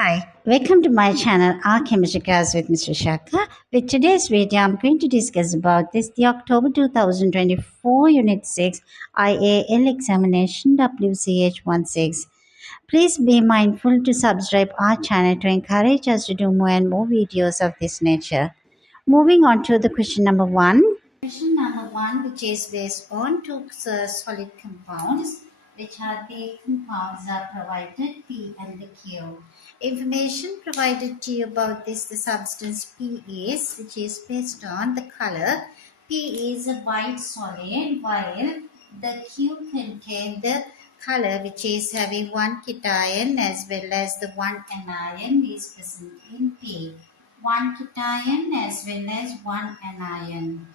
Hi, welcome to my channel, Our Chemistry Class with Mr. Shaka. With today's video, I'm going to discuss about the October 2024 Unit 6 IAL Examination WCH16. Please be mindful to subscribe our channel to encourage us to do more and more videos of this nature. Moving on to the question number 1. Question number 1, which is based on two solid compounds, which are the compounds are provided P and the Q. Information provided to you about the substance P is, which is based on the color. P is a white solid, while the Q contains the color which is having one cation as well as the one anion is present in P. One cation as well as one anion.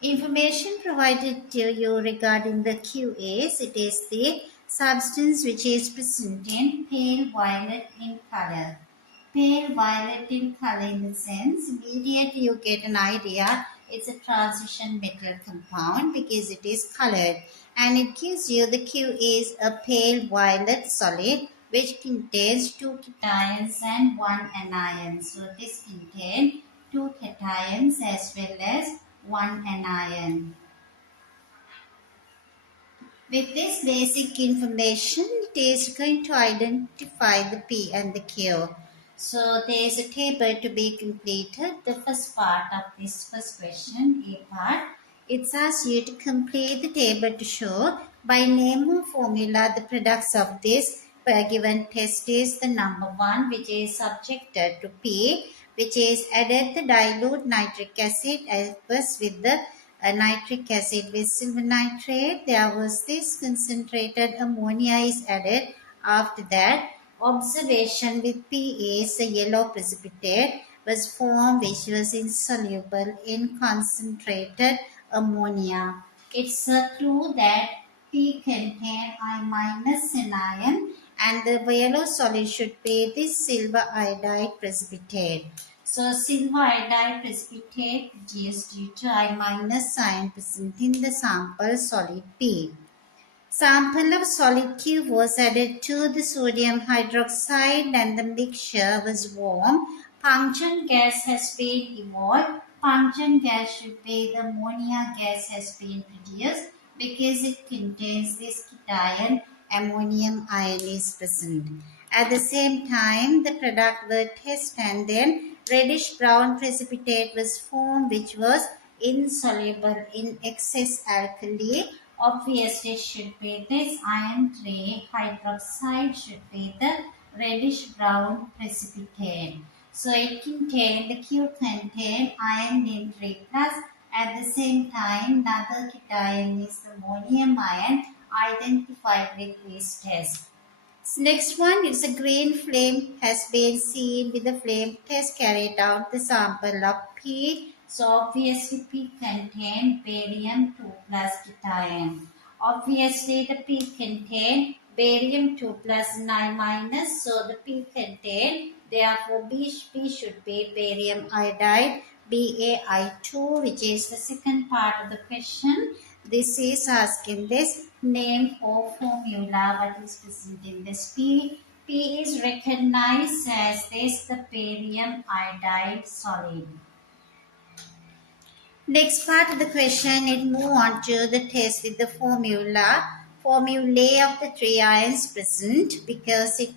Information provided to you regarding the Q is, it is the substance which is present in pale violet in color. Pale violet in color in the sense, immediately you get an idea it's a transition metal compound because it is colored, and it gives you the Q is a pale violet solid which contains two cations and one anion. So this contains two cations as well as one anion. With this basic information, it is going to identify the P and the Q. So there is a table to be completed. The first part of this first question, A part, it asks you to complete the table to show by name or formula the products of this given test is the number 1, which is subjected to P, which is added the dilute nitric acid as with the nitric acid with silver nitrate. There was this concentrated ammonia is added. After that, observation with P is a yellow precipitate was formed which was insoluble in concentrated ammonia. It's a clue that P contain I minus anion and the yellow solid should be this silver iodide precipitate. So silver iodide precipitate produced due to I minus ion present in the sample solid P. Sample of solid Q was added to the sodium hydroxide and the mixture was warm. Pungent gas has been evolved. Pungent gas should be the ammonia gas has been produced because it contains this cation ammonium ion is present. At the same time, the product were tested and then reddish brown precipitate was formed which was insoluble in excess alkali. Obviously should be this iron 3 hydroxide should be the reddish brown precipitate. So it contained, the Q contained iron in 3 plus. At the same time, another cation is the ammonium ion identified with this test. Next one is a green flame has been seen with the flame test carried out the sample of P. So obviously P contain barium 2 plus cation. Obviously the P contain barium 2 plus 9 minus. So the P contain, therefore B should be barium iodide BaI2, which is the second part of the question. This is asking this name or formula what is present in this P. P is recognized as this the barium iodide solid. Next part of the question, it move on to the test with the formulae of the 3 ions present because it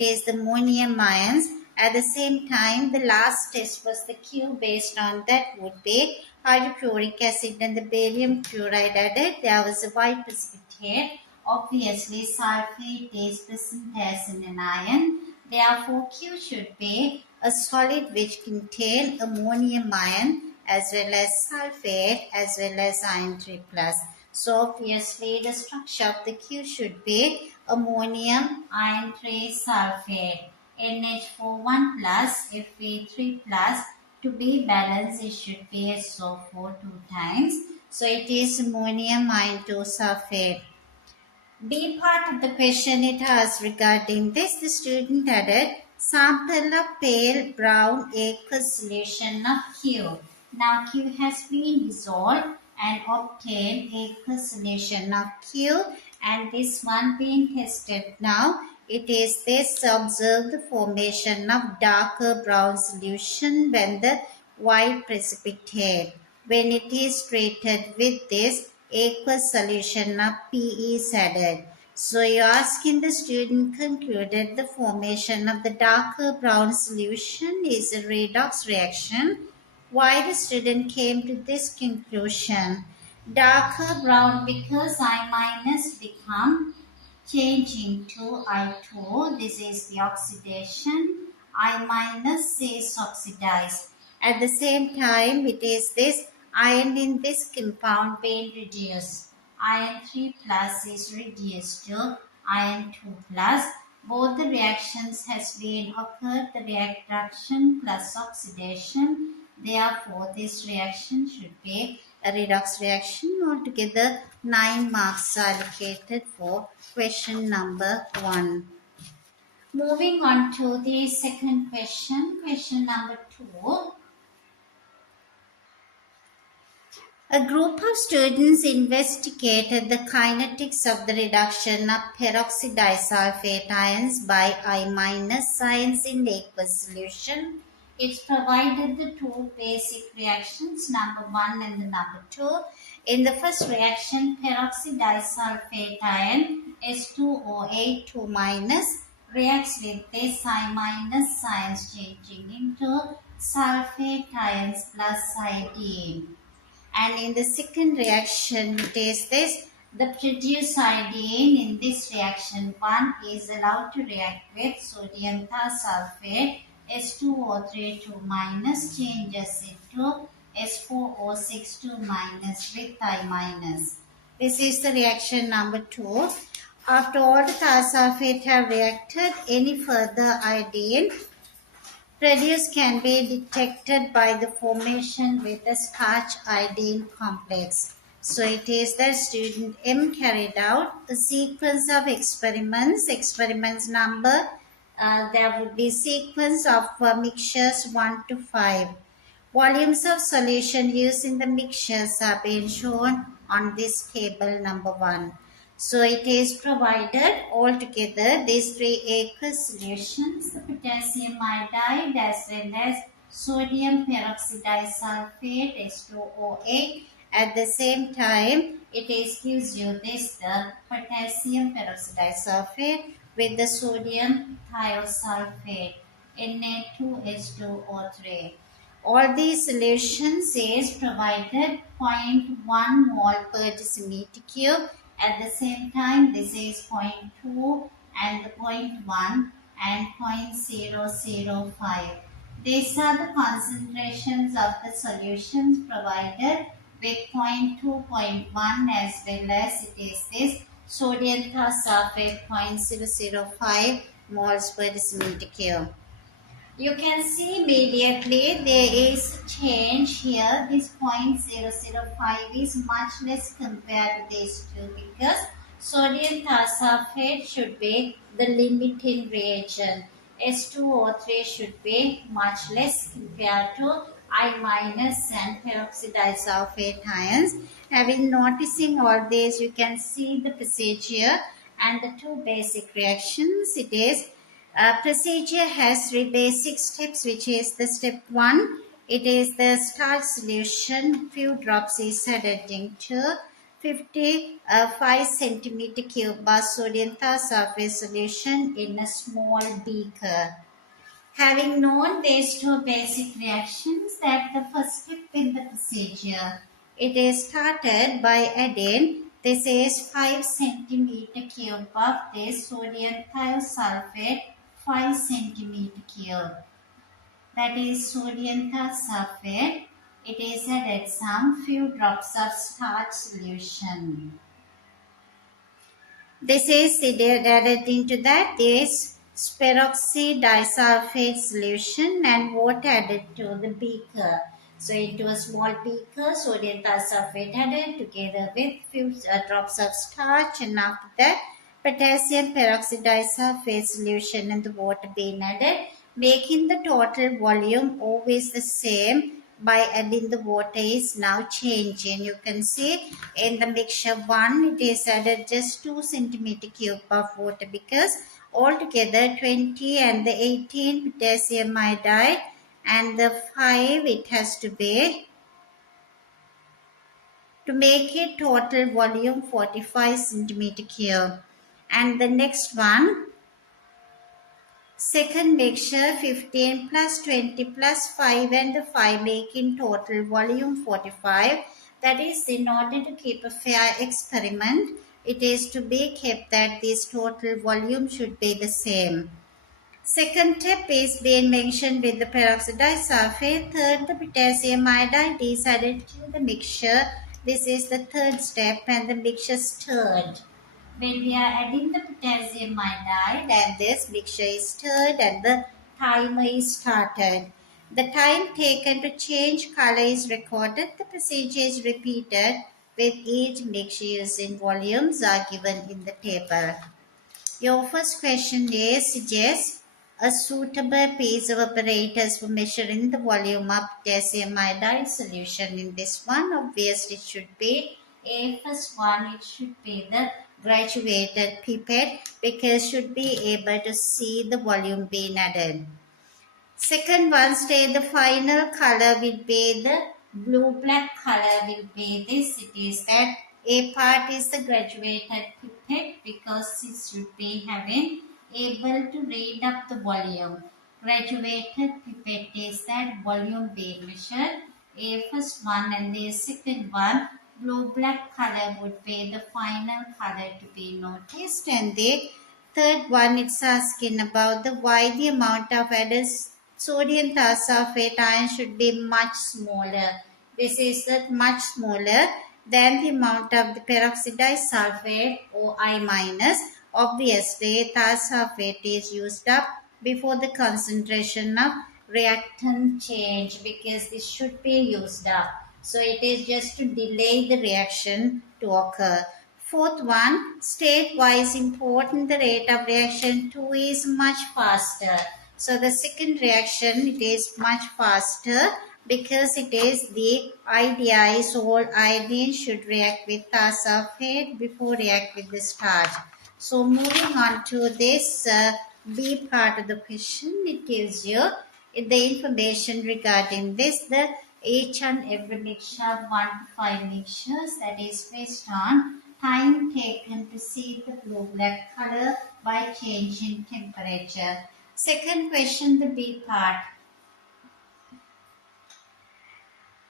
is the ammonium ions. At the same time, the last test was the Q based on that would be hydrochloric acid and the barium chloride added. There was a white precipitate. Obviously, sulfate is present as an anion. Therefore, Q should be a solid which contain ammonium ion as well as sulfate as well as iron 3 plus. So obviously the structure of the Q should be ammonium iron 3 sulfate NH4 1 plus Fe3 plus. To be balanced it should be SO4 2 times. So it is ammonium iron 2 sulfate. B part of the question it has regarding this, the student added sample of pale brown aqueous solution of Q. Now Q has been dissolved and obtained aqueous solution of Q and this one being tested now. It is this observe the formation of darker brown solution when the white precipitate. When it is treated with this aqueous solution of P is added. So you asking the student concluded the formation of the darker brown solution is a redox reaction. Why the student came to this conclusion? Darker brown because I minus become changing to I2. This is the oxidation. I minus is oxidized. At the same time, it is this iron in this compound being reduced. Iron 3 plus is reduced to iron 2 plus. Both the reactions has been occurred, the reaction plus oxidation. Therefore, this reaction should be a redox reaction. Altogether, 9 marks are allocated for question number 1. Moving on to the second question, question number 2. A group of students investigated the kinetics of the reduction of peroxydisulfate ions by I- ions in aqueous solution. It provided the two basic reactions, number 1 and the number 2. In the first reaction, peroxydisulfate ion S2OH 2 minus reacts with this I- ions changing into sulfate ions plus iodine. And in the second reaction, it is this, the produced iodine in this reaction 1 is allowed to react with sodium thiosulfate S2O32 minus changes into S4O62 minus with I minus. This is the reaction number 2. After all the thiosulfate have reacted, any further iodine produce can be detected by the formation with the starch iodine complex. So it is that student M carried out a sequence of experiments. Experiments number, there would be sequence of mixtures 1 to 5. Volumes of solution used in the mixtures are being shown on this table number 1. So it is provided altogether these three aqueous solutions, the potassium iodide as well as sodium peroxydisulfate S2OH. At the same time, it is gives you this the potassium peroxydisulfate with the sodium thiosulfate Na2H2O3. All these solutions is provided 0.1 mole per decimeter cube. At the same time, this is 0.2 and the 0.1 and 0.005. These are the concentrations of the solutions provided with 0.2, 0.1 as well as it is this sodium thiosulfate 0.005 moles per decimeter cube. You can see immediately there is change here. This 0.005 is much less compared to these two because sodium thiosulfate should be the limiting reagent. S2O3 should be much less compared to I- and peroxydisulfate ions. Having noticing all this, you can see the procedure and the two basic reactions. It is procedure has three basic steps, which is the step 1. It is the starch solution. Few drops is added into 55 centimeter cube bar sodium thiosulfate solution in a small beaker. Having known these two basic reactions, that the first step in the procedure, it is started by adding, this is 5 centimeter cube of this sodium thiosulfate 5 centimeter cube. That is sodium thiosulfate. It is added some few drops of starch solution. This is added into that is peroxydisulfate solution and water added to the beaker. So into a small beaker, sodium thiosulfate added together with few drops of starch, and after that potassium peroxydisulfate solution and the water being added, making the total volume always the same by adding the water is now changing. You can see in the mixture 1 it is added just 2 centimeter cube of water because altogether 20 and the 18 potassium iodide and the 5 it has to be to make it total volume 45 centimeter cube. And the next one, second mixture 15 plus 20 plus 5 and the 5 making total volume 45. That is, in order to keep a fair experiment, it is to be kept that this total volume should be the same. Second step is being mentioned with the peroxide sulfate. Third, the potassium iodide is added to the mixture. This is the third step and the mixture stirred. When we are adding the potassium iodide and this mixture is stirred and the timer is started. The time taken to change color is recorded. The procedure is repeated with each mixture using volumes are given in the table. Your first question is suggest a suitable piece of apparatus for measuring the volume of potassium iodide solution. In this one, obviously it should be first one, it should be the graduated pipette because should be able to see the volume being added. Second one, say the final color will be the blue-black color will be this. It is that A part is the graduated pipette because it should be having able to read up the volume. Graduated pipette is that volume being measured. A first one and the second one, blue-black color would be the final color to be noticed, and the third one it's asking about the why the amount of added sodium thiosulfate ion should be much smaller. This is that much smaller than the amount of the peroxide sulfate or I minus. Obviously, thiosulfate is used up before the concentration of reactant change because this should be used up. So it is just to delay the reaction to occur. Fourth one, state why is important the rate of reaction 2 is much faster. So the second reaction it is much faster because it is the idea is all iodine should react with thiosulfate before react with the starch. So moving on to this B part of the question, it gives you the information regarding this, the each and every mixture, 1 to 5 mixtures, that is based on time taken to see the blue-black color by changing temperature. Second question, the B part.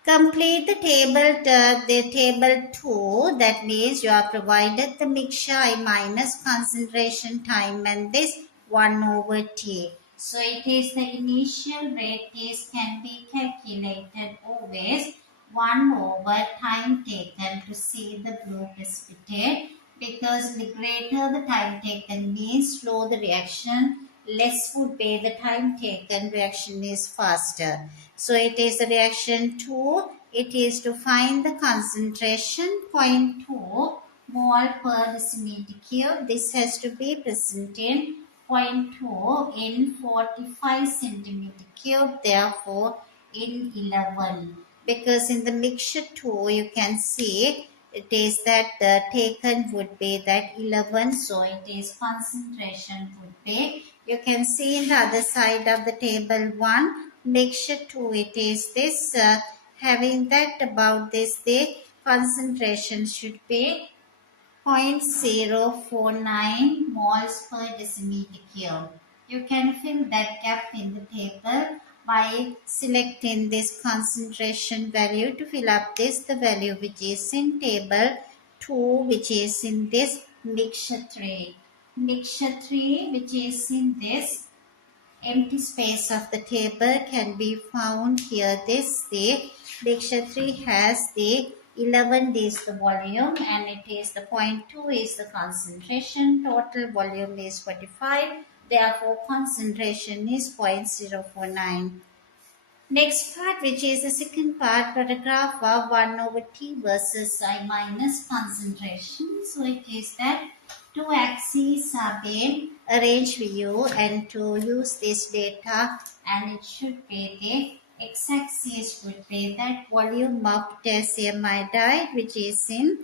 Complete the table 2, that means you are provided the mixture I minus concentration time and this 1 over T. So it is the initial rate is can be calculated always 1 over time taken to see the blue precipitate because the greater the time taken means slow the reaction, less would be the time taken, reaction is faster. So it is the reaction 2, it is to find the concentration 0.2 mole per decimeter cube. This has to be present in 0.2 in 45 centimeter cube, therefore in 11. Because in the mixture 2 you can see it is that the taken would be that 11, so it is concentration would be, you can see in the other side of the table 1, mixture 2 it is this, having that about this the concentration should be 0.049 moles per decimeter cube. You can fill that gap in the table by selecting this concentration value to fill up this the value which is in table 2 which is in this mixture 3. Mixture 3 which is in this empty space of the table can be found here. This the mixture 3 has the 11 is the volume and it is the 0.2 is the concentration. Total volume is 45. Therefore, concentration is 0.049. Next part, which is the second part, paragraph of 1 over T versus I minus concentration. So it is that two axes are being arranged for you and to use this data and it should be the x-axis would be that volume of potassium iodide, which is in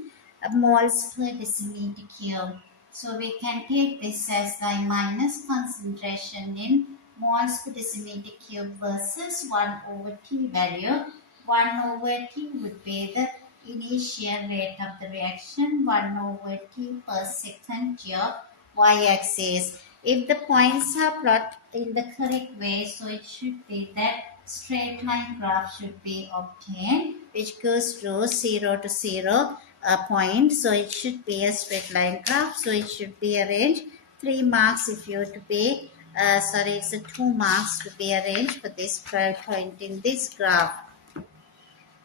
moles per decimeter cube. So we can take this as the minus concentration in moles per decimeter cube versus 1 over T value. 1 over T would be the initial rate of the reaction, 1 over T per second your y-axis. If the points are plotted in the correct way, so it should be that straight line graph should be obtained, which goes to 0 to 0 point. So it should be a straight line graph. So it should be arranged 3 marks if you to be, it's a 2 marks to be arranged for this point in this graph.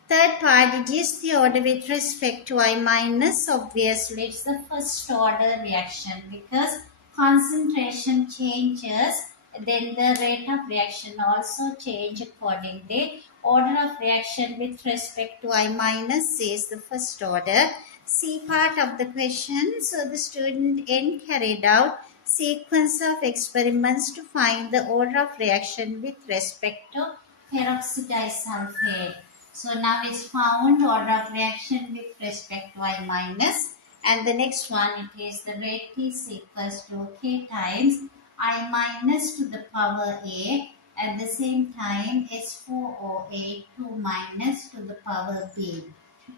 Third part, it is the order with respect to I minus. Obviously, it's the first order reaction because concentration changes, then the rate of reaction also change accordingly. Order of reaction with respect to I minus is the first order. C part of the question. So the student N carried out sequence of experiments to find the order of reaction with respect to peroxydisulfate. So now it's found order of reaction with respect to I minus, and the next one, it is the rate is equals to K times I minus to the power A, at the same time H4OA 2 minus to the power B.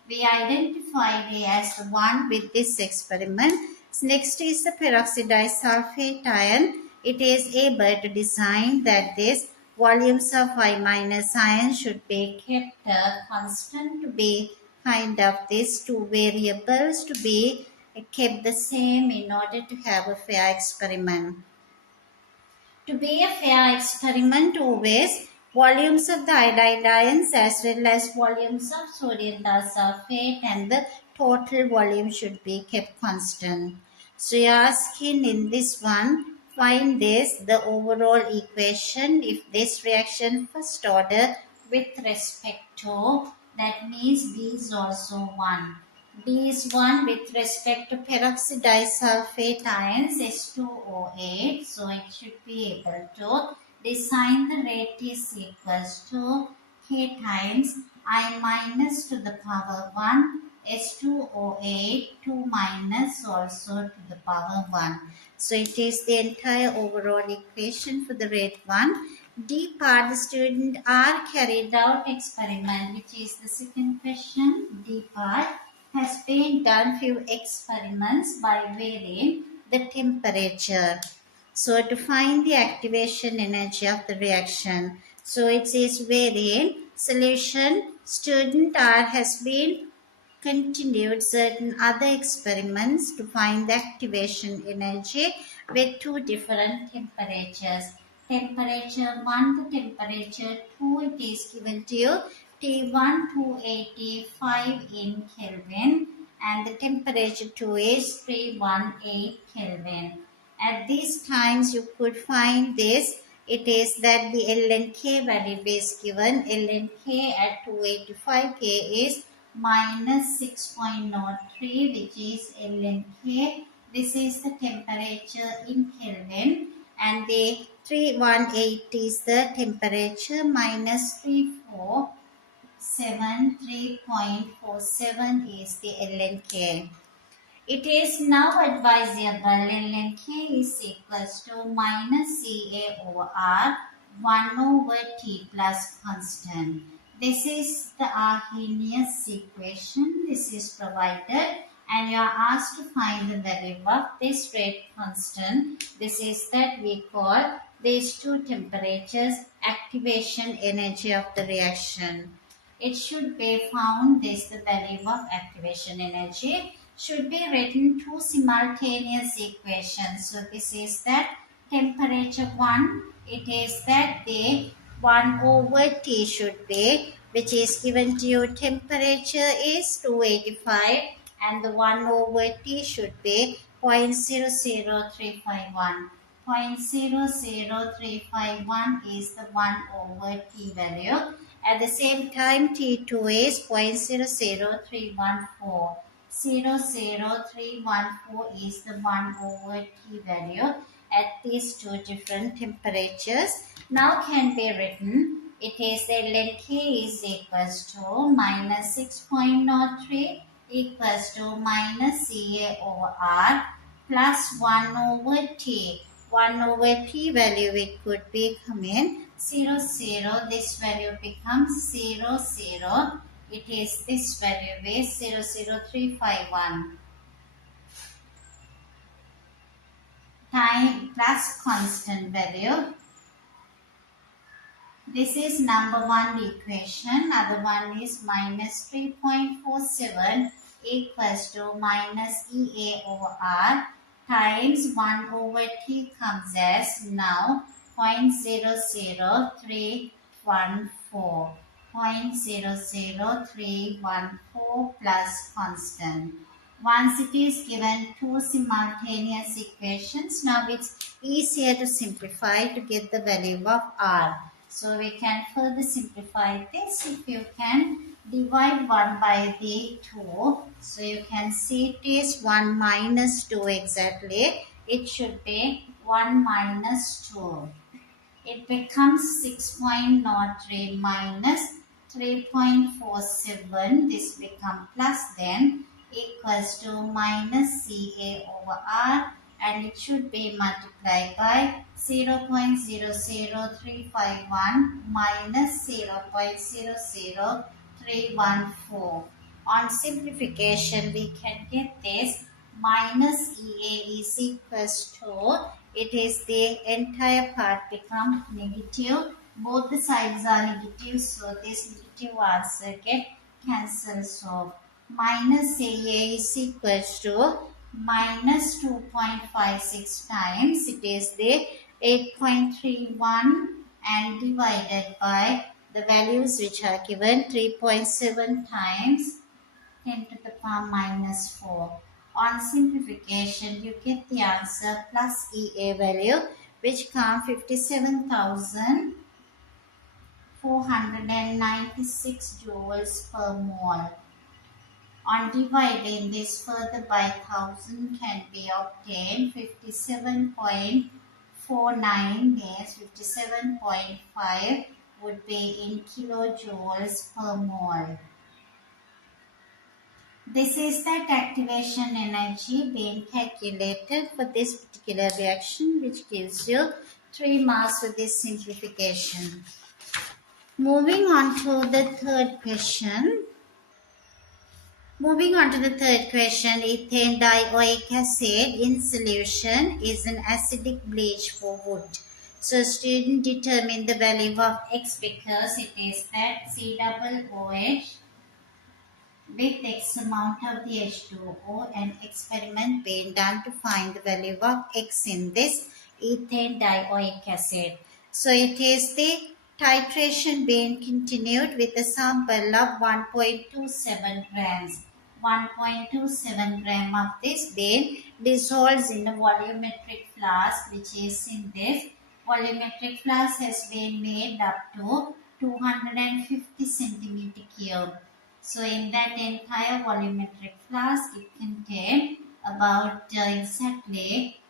We identified A as the one with this experiment. Next is the peroxydisulfate ion. It is able to design that this volumes of I minus ion should be kept constant to be kind of these two variables to be kept the same in order to have a fair experiment. To be a fair experiment, always volumes of the iodide ions as well as volumes of sodium disulfate and the total volume should be kept constant. So you are asking in this one, find this the overall equation if this reaction first order with respect to, that means B is also 1. B is 1 with respect to peroxydisulfate ions H2O8. So it should be able to design the rate is equals to K times I minus to the power 1 H2O8 2 minus also to the power 1. So it is the entire overall equation for the rate 1. D part, the student R carried out experiment, which is the second question. D part has been done few experiments by varying the temperature. So to find the activation energy of the reaction. So it is varying solution. Student R has been continued certain other experiments to find the activation energy with two different temperatures. Temperature 1 to temperature 2, it is given to you T1 285 in Kelvin and the temperature 2 is 318 Kelvin. At these times you could find this. It is that the ln value is given. ln at 285 K is minus 6.03, which is ln K. This is the temperature in Kelvin and the 318 is the temperature minus 347 is the ln K. It is now advisable ln K is equals to minus Ca over R 1 over T plus constant. This is the Arrhenius equation. This is provided and you are asked to find the value of this rate constant. This is that we call these two temperatures activation energy of the reaction. It should be found this the value of activation energy. Should be written two simultaneous equations. So this is that temperature 1. It is that the 1 over T should be, which is given to you temperature is 285 and the 1 over T should be 0.00351. 0.00351 is the 1 over T value. At the same time T2 is 0.00314. 00314 is the 1 over T value at these two different temperatures. Now can be written It is the ln K is equals to minus 6.03 equals to minus Ca over R plus 1 over T. 1 over T value it could become in 0, 0. This value becomes 0, 0. It is this value is 00351. Time plus constant value. This is number one equation. Other one is minus 3.47 equals to minus Ea over R times 1 over T comes as now 0.00314. 0.00314 plus constant. Once it is given two simultaneous equations, now it's easier to simplify to get the value of R. So we can further simplify this. If you can divide 1 by the 2, so you can see it is 1 minus 2 exactly. It should be 1 minus 2. It becomes 6.03 minus 3.47. This becomes plus then equals to minus Ca over R, and it should be multiplied by 0.00351 minus 0.00314. On simplification, we can get this minus Ea is equals to, it is the entire part become negative. Both the sides are negative, so this negative answer get cancels off. Minus Ea is equals to minus 2.56 times, it is the 8.31 and divided by the values which are given 3.7 times 10 to the power minus 4. On simplification, you get the answer plus Ea value which comes 57,496 joules per mole. On dividing this further by 1000 can be obtained 57.49 means 57.5 would be in kilojoules per mole. This is that activation energy being calculated for this particular reaction, which gives you 3 marks for this simplification. Moving on to the third question. Ethane dioic acid in solution is an acidic bleach for wood. So student determine the value of X because it is that COOH with X amount of the H2O and experiment being done to find the value of X in this ethane dioic acid. So it is the titration being continued with a sample of 1.27 grams. 1.27 gram of this being dissolves in a volumetric flask, which is in this volumetric flask has been made up to 250 centimeter cube. So in that entire volumetric flask, it contains about exactly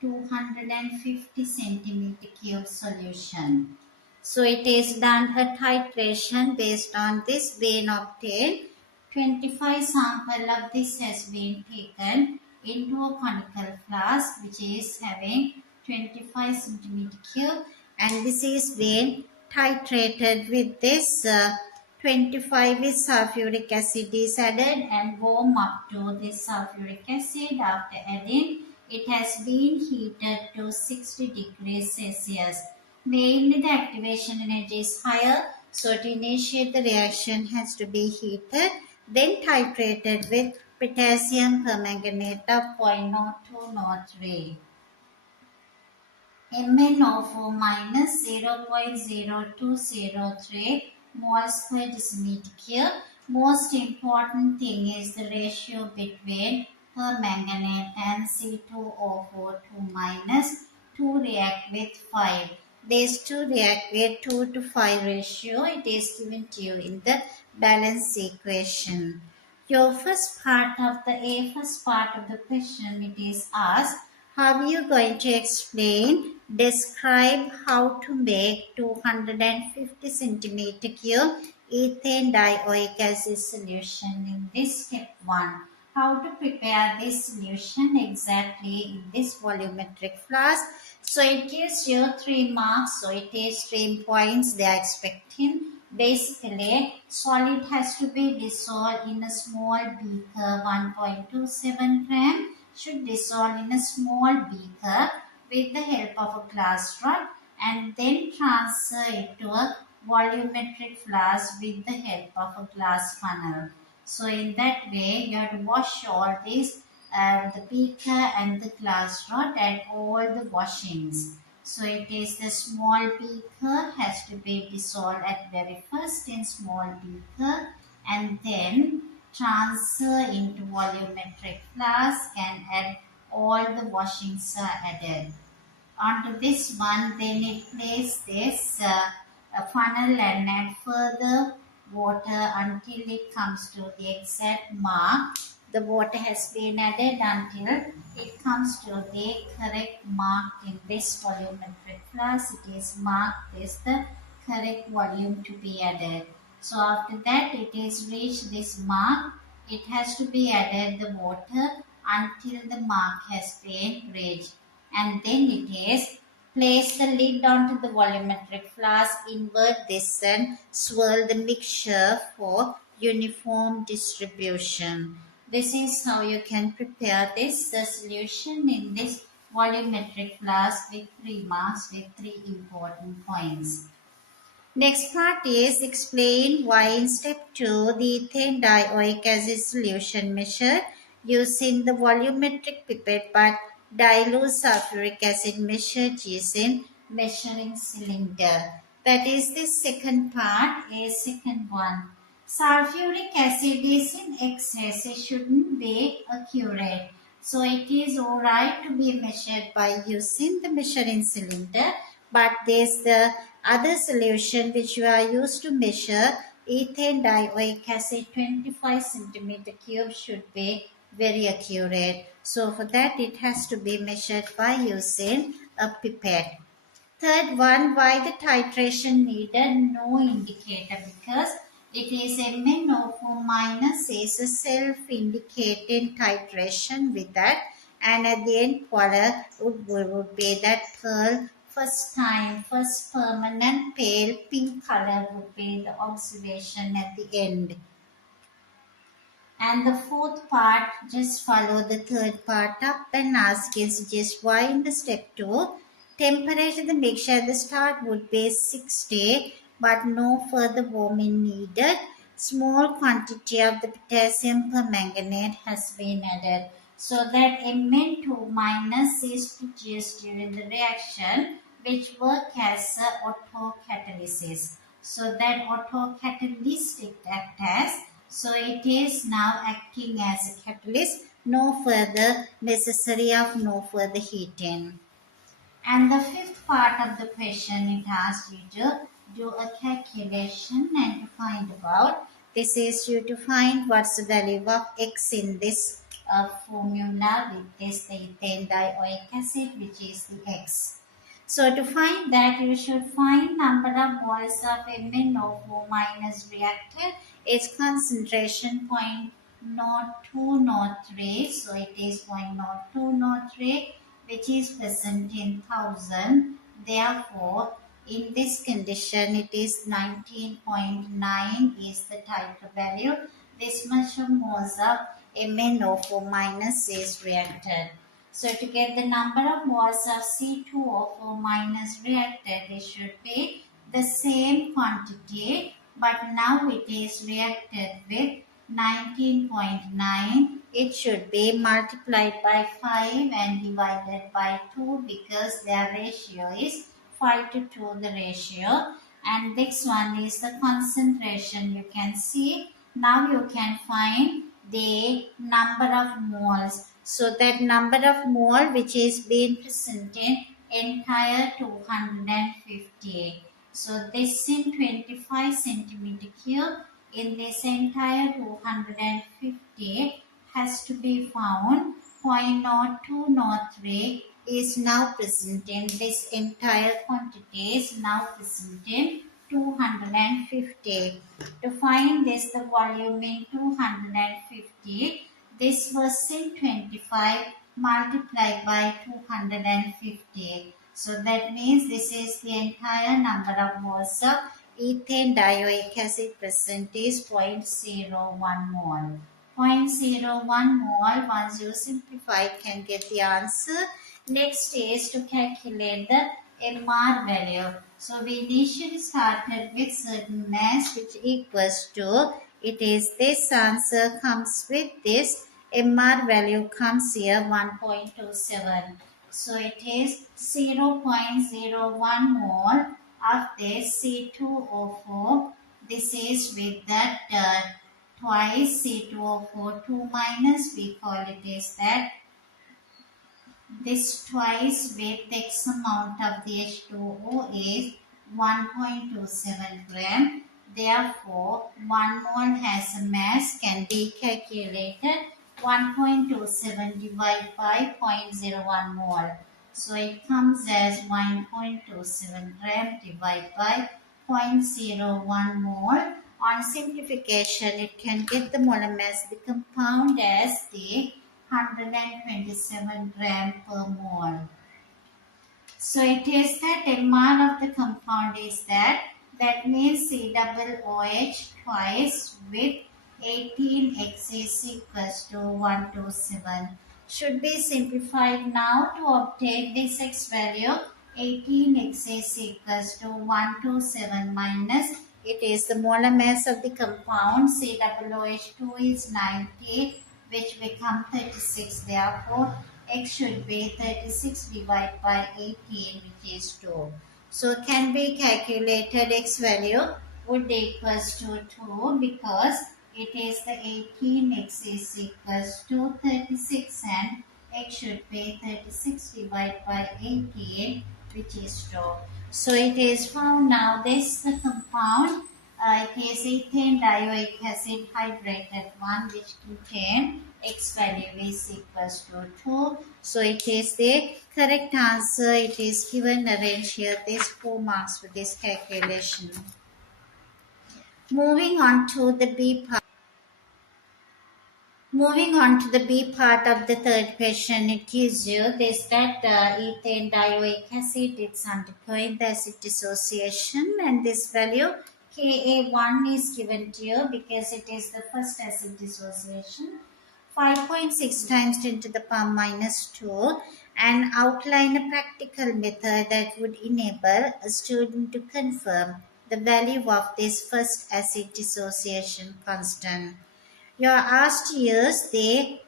250 centimeter cube solution. So it is done a titration based on this being obtained. 25 sample of this has been taken into a conical flask which is having 25 centimeter cube, and this is being titrated with this 25 with sulfuric acid is added and warm up to this sulfuric acid. After adding, it has been heated to 60 degrees Celsius. Mainly the activation energy is higher, so to initiate the reaction has to be heated, then titrated with potassium permanganate of 0.0203. MnO4 minus 0.0203 moles per decimeter cube. Most important thing is the ratio between permanganate and C2O4 2 minus 2 react with 5. These two react with 2 to 5 ratio. It is given to you in the balance equation. Your first part of the question, it is asked, how are you going to explain Describe how to make 250 centimeter cube ethane dioic acid solution in this step 1. How to prepare this solution exactly in this volumetric flask. So it gives you 3 marks. So it is 3 points they are expecting. Basically, solid has to be dissolved in a small beaker, 1.27 gram should dissolve in a small beaker with the help of a glass rod and then transfer it to a volumetric flask with the help of a glass funnel. So in that way, you have to wash all these, the beaker and the glass rod and all the washings. So it is the small beaker has to be dissolved at very first in small beaker and then transfer into volumetric flask and add all the washings are added. Onto this one, then it place this funnel and add further water until it comes to the exact mark. The water has been added until it comes to the correct mark in this volumetric flask. It is marked as the correct volume to be added. So after that it is reached this mark, it has to be added the water until the mark has been reached. And then it is place the lid onto the volumetric flask, invert this and swirl the mixture for uniform distribution. This is how you can prepare this solution in this volumetric flask with 3 marks with 3 important points. Next part is explain why in step 2 the ethane dioic acid solution measured using the volumetric pipette but dilute sulfuric acid measured using measuring cylinder. That is the second part, is second one. Sulfuric acid is in excess, it shouldn't be accurate. So it is alright to be measured by using the measuring cylinder, but there's the other solution which you are used to measure ethane dioic acid 25 centimeter cube should be very accurate. So for that it has to be measured by using a pipette. Third one, why the titration needed no indicator, because it is MnO4 minus is a self-indicating titration with that, and at the end color would be that pearl first time, first permanent pale pink color would be the observation at the end. And the fourth part, just follow the third part up and ask and suggest why in the step 2. Temperature of the mixture at the start would be 60, but no further warming needed. Small quantity of the potassium permanganate has been added. So that Mn2 minus is produced during the reaction, which work as a autocatalysis. So that autocatalyst act as, so it is now acting as a catalyst, no further necessary of no further heating. And the fifth part of the question, it asks you to do a calculation and to find about, this is you to find what's the value of X in this formula with this the ethane dioic acid, which is the X. So to find that, you should find number of moles of MnO4 minus reacted. Its concentration 0.0203. So it is 0.0203, which is present in 1000. Therefore, in this condition, it is 19.9 is the titer value. This much of moles of MnO4 minus is reacted. So to get the number of moles of C2O4 minus reacted, it should be the same quantity, but now it is reacted with 19.9. It should be multiplied by 5 and divided by 2 because their ratio is 5 to 2 the ratio. And this one is the concentration. You can see now you can find the number of moles. So that number of mole which is being presented entire 250. So this in 25 centimeter cube, in this entire 250 has to be found 0.0203 is now present in this entire quantity is now present in 250. To find this the volume in 250, this was in 25 multiplied by 250. So that means this is the entire number of moles of ethane dioic acid present is 0.01 mole. 0.01 mole, once you simplify, can get the answer. Next is to calculate the MR value. So we initially started with certain mass which equals to, it is this answer comes with this, MR value comes here 1.27. So it is 0.01 mole of this C2O4. This is with that twice C2O4 2 minus, we call it is that this twice with X amount of the H2O is 1.27 gram. Therefore, 1 mole has a mass can be calculated 1.27 divided by 0.01 mole. So it comes as 1.27 gram divided by 0.01 mole. On simplification, it can get the molar mass of the compound as the 127 gram per mole. So it is that MR of the compound is that means COOH twice with 18X is equals to 127. Should be simplified now to obtain this X value. 18X is equals to 127 minus, it is the molar mass of the compound. COOH2 is 90, which become 36. Therefore, X should be 36 divided by 18, which is 2. So can be calculated X value would equals to 2 because it is the 18X is equals to 36 and X should be 36 divided by 18, which is 2. So it is found now this the compound. It is ethane dioic acid hydrated one which contain X value is equals to 2. So it is the correct answer. It is given arranged here. This 4 marks for this calculation. Moving on to the B part. Moving on to the B part of the third question, it gives you this that ethane dioic acid, it's undergoing the acid dissociation, and this value Ka1 is given to you because it is the first acid dissociation. 5.6 times 10 to the power minus 2, and outline a practical method that would enable a student to confirm the value of this first acid dissociation constant. You are asked to use the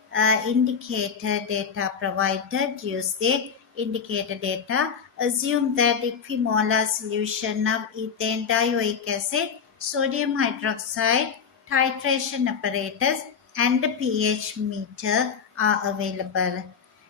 indicator data provided. Use the indicator data. Assume that equimolar solution of ethane dioic acid, sodium hydroxide, titration apparatus, and a pH meter are available.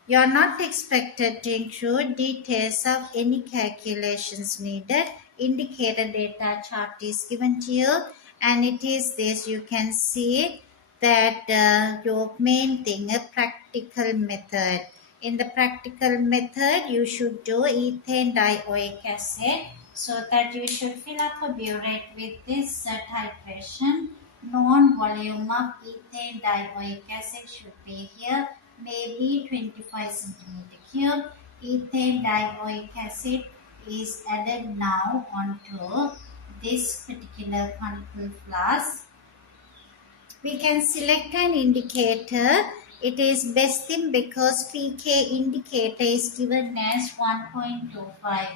You are not expected to include details of any calculations needed. Indicator data chart is given to you, and it is this. You can see that your main thing, a practical method. In the practical method, you should do ethane dioic acid, so that you should fill up a burette with this titration. Known volume of ethane dioic acid should be here, maybe 25 centimeter cube. Ethane dioic acid is added now onto this particular conical flask. We can select an indicator. It is best thing because pK indicator is given as 1.25.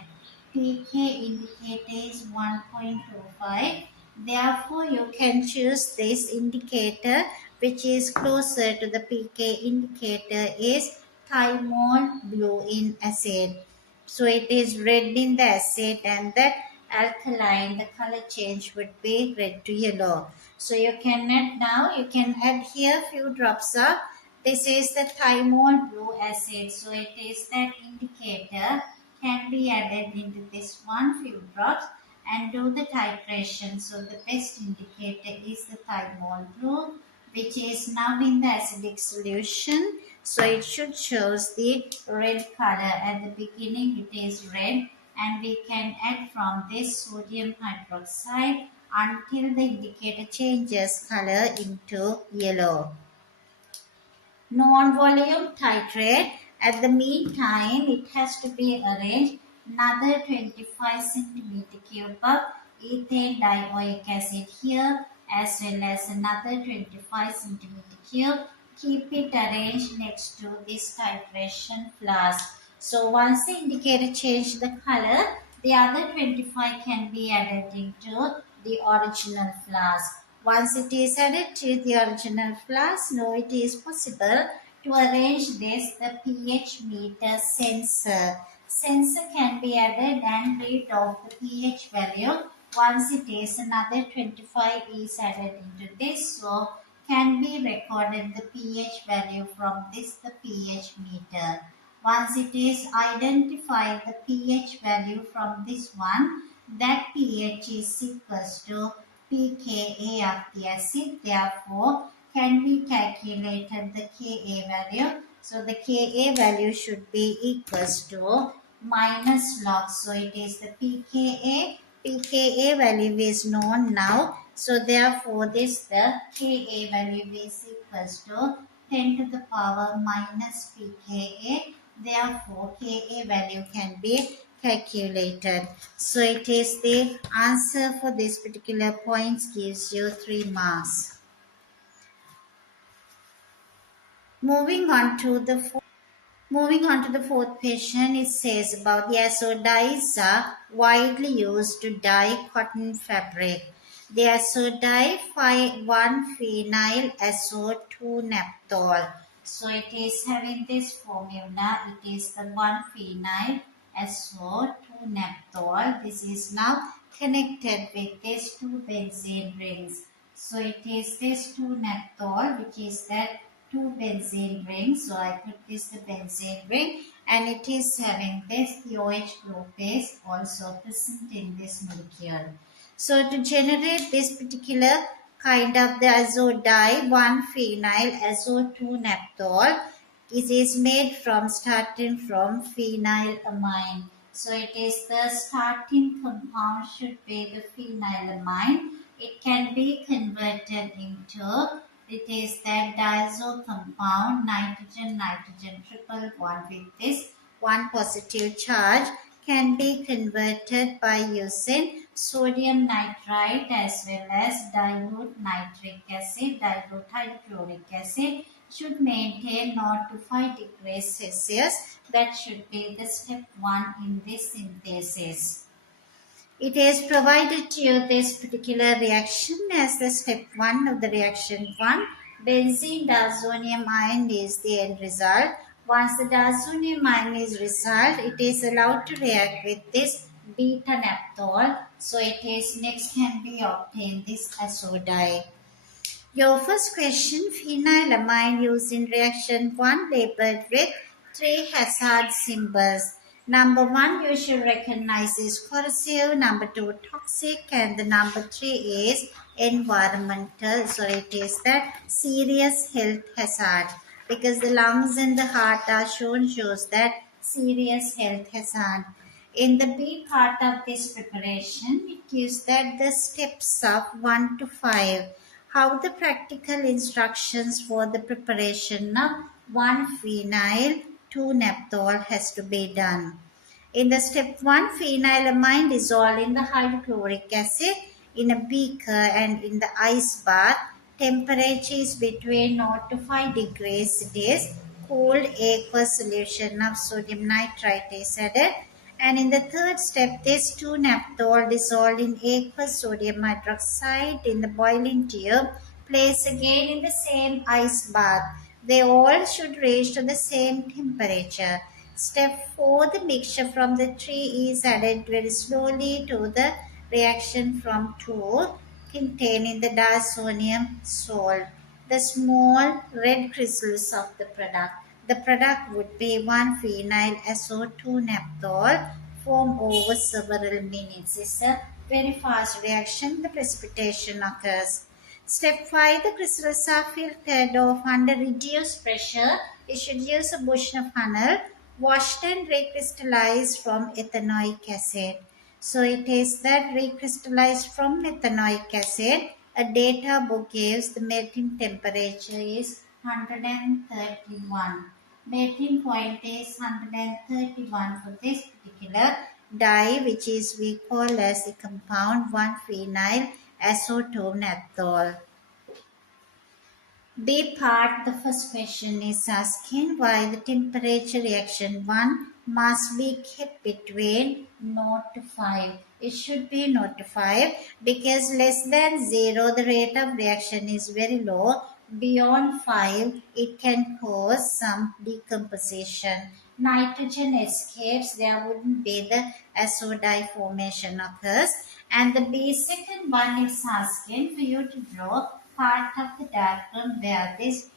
pK indicator is 1.25. Therefore, you can choose this indicator which is closer to the pK indicator is thymol blue in acid. So it is red in the acid, and the alkaline, the color change would be red to yellow. So you can add now, you can add here few drops of, this is the thymol blue acid. So it is that indicator can be added into this one, few drops, and do the titration. So the best indicator is the thymol blue, which is now in the acidic solution. So it should shows the red color. At the beginning it is red, and we can add from this sodium hydroxide until the indicator changes color into yellow. Non-volume titrate. At the meantime, it has to be arranged another 25 centimeter cube of ethane dioic acid here, as well as another 25 centimeter cube. Keep it arranged next to this titration flask. So once the indicator change the color, the other 25 can be added into the original flask. Once it is added to the original flask, now it is possible to arrange this, the pH meter sensor. Sensor can be added and read off the pH value. Once it is, another 25 is added into this, so can be recorded the pH value from this, the pH meter. Once it is identified the pH value from this one, that pH is equals to pKa of the acid, therefore can be calculated the Ka value. So the Ka value should be equals to minus log. So it is the pKa. pKa value is known now. So therefore this the Ka value is equals to 10 to the power minus pKa. Therefore Ka value can be calculated. So it is the answer for this particular points gives you 3 marks. Moving on to the fourth question, it says about the azo dyes are widely used to dye cotton fabric. The azo dye 1-phenyl azo 2-naphthol. So it is having this formula. It is the 1-phenyl azo 2-naphthol. This is now connected with these 2 benzene rings. So it is this 2-naphthol, which is that 2 benzene rings. So I put this the benzene ring, and it is having this the OH group is also present in this molecule. So to generate this particular kind of the azo dye 1-phenyl azo 2-naphthol, it is made from starting from phenylamine. So it is the starting compound should be the phenylamine. It can be converted into, it is that diazo compound nitrogen triple bond with this 1 positive charge can be converted by using sodium nitrite as well as dilute nitric acid, dilute hydrochloric acid. Should maintain 0 to 5 degrees Celsius. That should be the step 1 in this synthesis. It is provided to you this particular reaction as the step 1 of the reaction 1. Benzene diazonium ion is the end result. Once the diazonium ion is result, it is allowed to react with this beta naphthol. So it is next can be obtained this azo dye. Your first question, phenylamine used in reaction 1 labeled with 3 hazard symbols. Number 1 you should recognize is corrosive, number 2 toxic, and the number 3 is environmental. So it is that serious health hazard, because the lungs and the heart are shows that serious health hazard. In the B part of this preparation, it gives that the steps of 1 to 5. How the practical instructions for the preparation of 1-phenyl 2-naphthol has to be done. In the step 1, phenylamine dissolved in the hydrochloric acid in a beaker and in the ice bath. Temperature is between 0 to 5 degrees. It is cooled aqueous solution of sodium nitrite is added. And in the third step, this 2-naphthol dissolved in aqueous sodium hydroxide in the boiling tube, placed again in the same ice bath. They all should reach to the same temperature. Step 4, the mixture from the 3 is added very slowly to the reaction from 2, containing the diazonium salt. The small red crystals of the product. The product would be 1-phenyl azo 2-naphthol formed over several minutes. It's a very fast reaction. The precipitation occurs. Step 5, the crystals are filtered off under reduced pressure. We should use a Buchner funnel, washed and recrystallized from ethanoic acid. So it is that recrystallized from ethanoic acid. A data book gives the melting temperature is 131. Melting point is 131 for this particular dye, which is we call as the compound 1-phenyl acetone ethyl. B part, the first question is asking why the temperature reaction 1 must be kept between 0 to 5. It should be 0 to 5 because less than 0 the rate of reaction is very low. Beyond 5 it can cause some decomposition. Nitrogen escapes, there wouldn't be the azodie formation occurs. And the B second one is asking for you to draw part of the diagram where this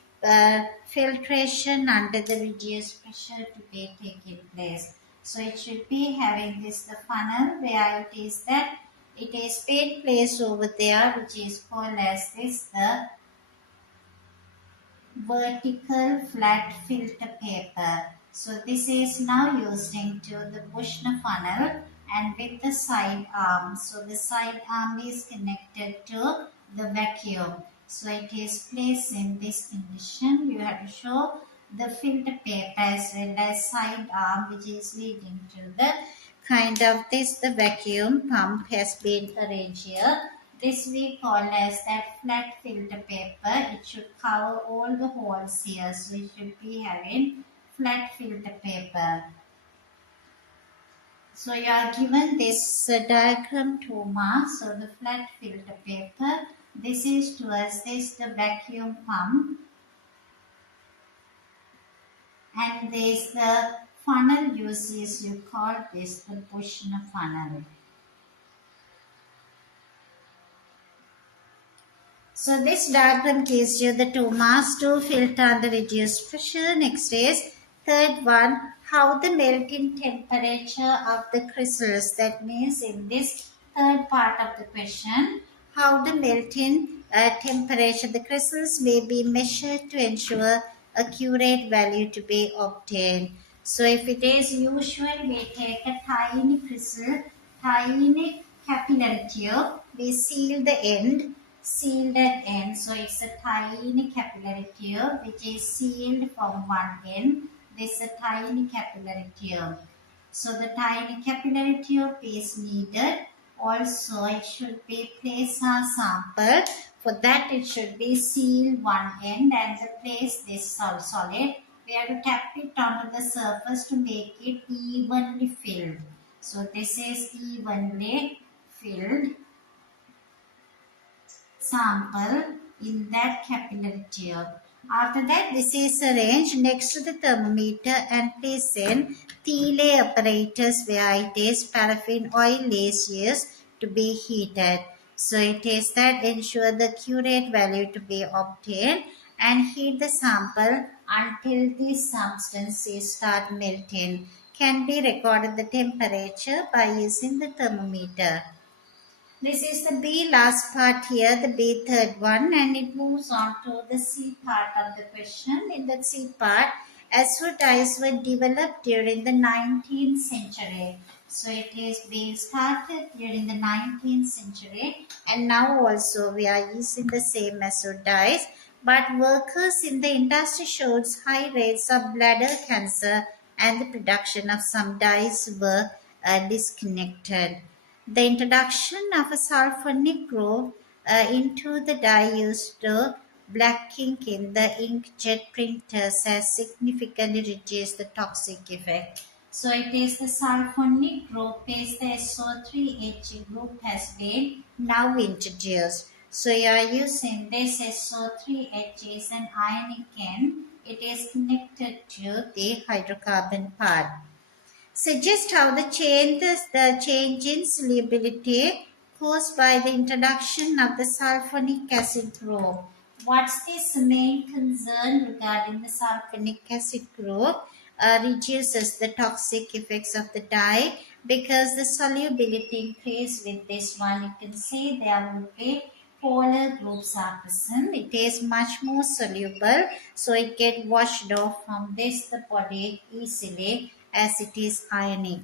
filtration under the reduced pressure to be taking place. So it should be having this the funnel where it is that it is being placed over there, which is called as this the vertical flat filter paper. So this is now used into the Buchner funnel and with the side arm. So the side arm is connected to the vacuum. So it is placed in this condition. You have to show the filter paper as well as side arm, which is leading to the kind of this the vacuum pump has been arranged here. This we call as that flat filter paper. It should cover all the holes here. So it should be having flat filter paper. So you are given this diagram 2 marks. So the flat filter paper. This is towards this the vacuum pump. And this the funnel uses, you call this the Buchner funnel. So this diagram gives you the 2 marks to filter under reduced pressure. Next is third one, how the melting temperature of the crystals. That means in this third part of the question, how the melting temperature the crystals may be measured to ensure accurate value to be obtained. So if it is usual, we take a tiny crystal, tiny capillary tube, we seal the end, sealed at end. So it's a tiny capillary tube which is sealed from one end. This is a tiny capillary tube. So the tiny capillary tube is needed. Also it should be place a sample. For that it should be sealed one end and place this solid. We have to tap it onto the surface to make it evenly filled. So this is evenly filled sample in that capillary tube. After that, this is arranged next to the thermometer and placed in Thiele apparatus where it is paraffin oil is used to be heated. So it is that ensure the accurate value to be obtained and heat the sample until the substances start melting. Can be recorded the temperature by using the thermometer. This is the B last part here, the B third one, and it moves on to the C part of the question. In the C part, dyes were developed during the 19th century. So it is being started during the 19th century, and now also we are using the same dyes. But workers in the industry showed high rates of bladder cancer, and the production of some dyes were disconnected. The introduction of a sulfonic group into the dye used to black ink in the inkjet printers has significantly reduced the toxic effect. So it is the sulfonic group is the SO3H group has been now introduced. So you are using this SO3H is an ionic end. It is connected to the hydrocarbon part. Suggest how the change in solubility caused by the introduction of the sulfonic acid group. What's this main concern regarding the sulfonic acid group? Reduces the toxic effects of the dye because the solubility increase with this one. You can see there would be polar groups are present. It is much more soluble, so it gets washed off from this the body easily as it is ionic.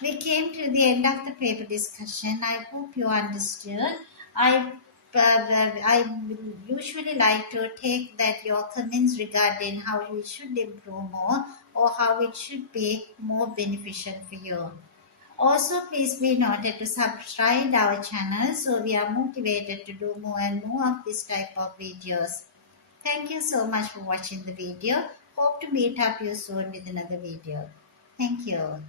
We came to the end of the paper discussion. I hope you understood. I usually like to take that your comments regarding how we should improve more or how it should be more beneficial for you. Also, please be noted to subscribe our channel so we are motivated to do more and more of this type of videos. Thank you so much for watching the video. Hope to meet up you soon with another video. Thank you.